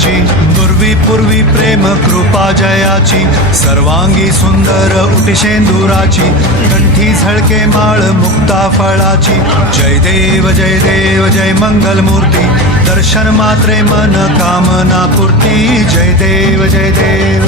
जयाची, पूर्वी पूर्वी प्रेम कृपा जयाची, सर्वांगी सुंदर उटिशेंदुराची, कंठी झळके माळ मुक्ता फळाची. जय देव जय मंगल मूर्ती, दर्शन मात्रे मन कामना पूर्ती. जय देव जय देव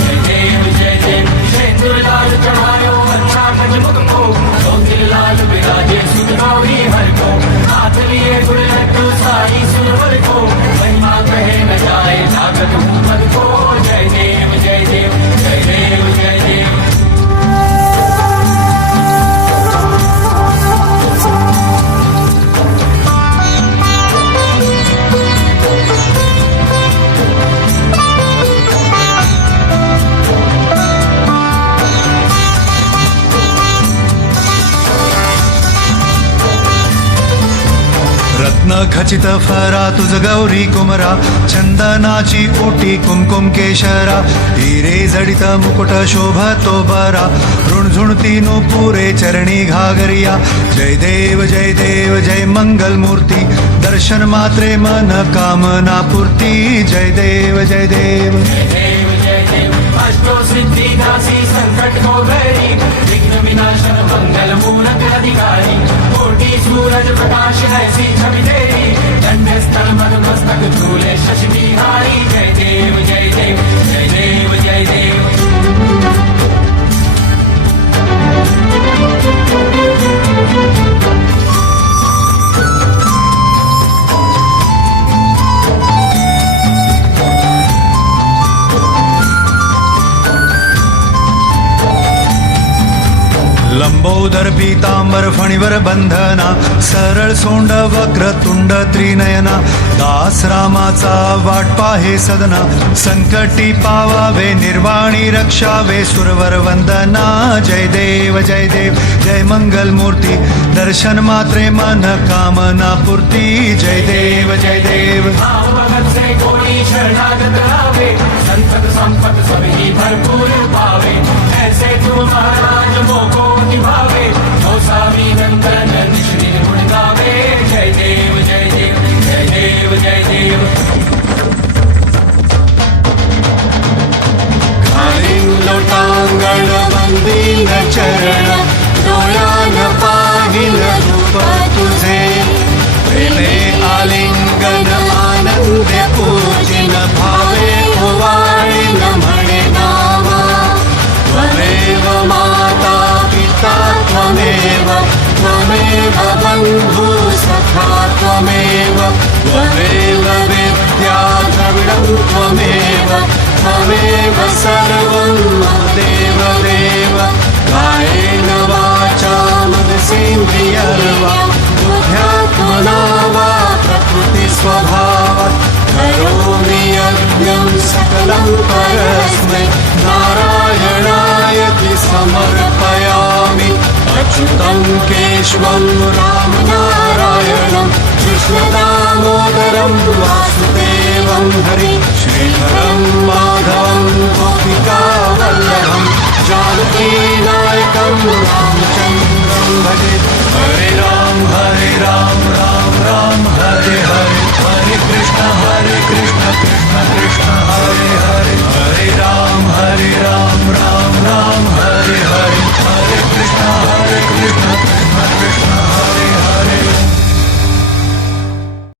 जय देव शेंदूर लाल चढ़ायो अच्छा खज मुझको, सौंदर्य लाल विराजे सुध गौरी हर को, हाथ लिए गुड़लड्डू साई सुरवर को, महिमा कहे न जाए ताकत मुहम्मद को. जय देव जय देव जय देव जय देव. रत्न खचित फरा तुझ गौरी कुमरा, चंदनाची ओटी कुमकुम केशरा, हिरे जडित मुकुट शोभतो बरा, ऋणझुणती पुरे चरणी घागरिया. जय देव जय मंगल मूर्ती, दर्शन मात्रे मन कामना पूर्ती. जय देव जय देव जय देव जय देव. अष्टो सिद्धि दासी संकट को भरी, विघ्न विनाशन मंगल मूलक अधिकारी, कोटि सूरज प्रकाश ऐसी छवि तेरी, दंड स्थल मद मस्तक झूले शशि बिहारी. जय देव जय देव जय देव जय देव. लंबोदर पीतांबर फणीवर बंधना, सरळ सोंड वक्र तुंड त्रिनयना, दास रामाचा वाट पाहे सदना, संकटी पावावे निर्वाणी रक्षावे सुरवर वंदना. जय देव जय मंगल मूर्ती, दर्शन मात्रे मन कामना पूर्ती. जय देव जय देव. भाव भगत से कोई शरणागत आवे, संतत संपत सभी भरपूर पावे, ऐसे तुम महाराज मोको निभावे, कौसावी नंदन श्री गुण गावे. जय देव जय देव जय देव जय देव. खालीं लोटांगण वंदीन चरण, डोळ्यान पाहिल रूप तुझे, प्रेमे आलिंगन आनंदे पूजिन, भावे ओवाळीन म्हणे नावा. त्वमेव माता पिता त्वमेव, त्वमेव बंधु सखा त्वमेव, त्वमेव विद्या द्रविडं त्वमेव, त्वमेव सर्वं देव देव. कायेन वाचा मनसेन्द्रियर्वा, बुद्ध्यात्मना वा प्रकृति स्वभावात्, करोमि यज्ञं सकलं परस्मै, नारायणायति समर्पयामि. अच्युतं केशवं रामनारायणं, कृष्णदामोदरं वासुदेवं हरि, श्रीधरं माधवं गोपिकावल्लभं, जानकीनायकं रामचन्द्रं भजे. हरे राम राम राम हरे हरे, हरे कृष्ण कृष्ण कृष्ण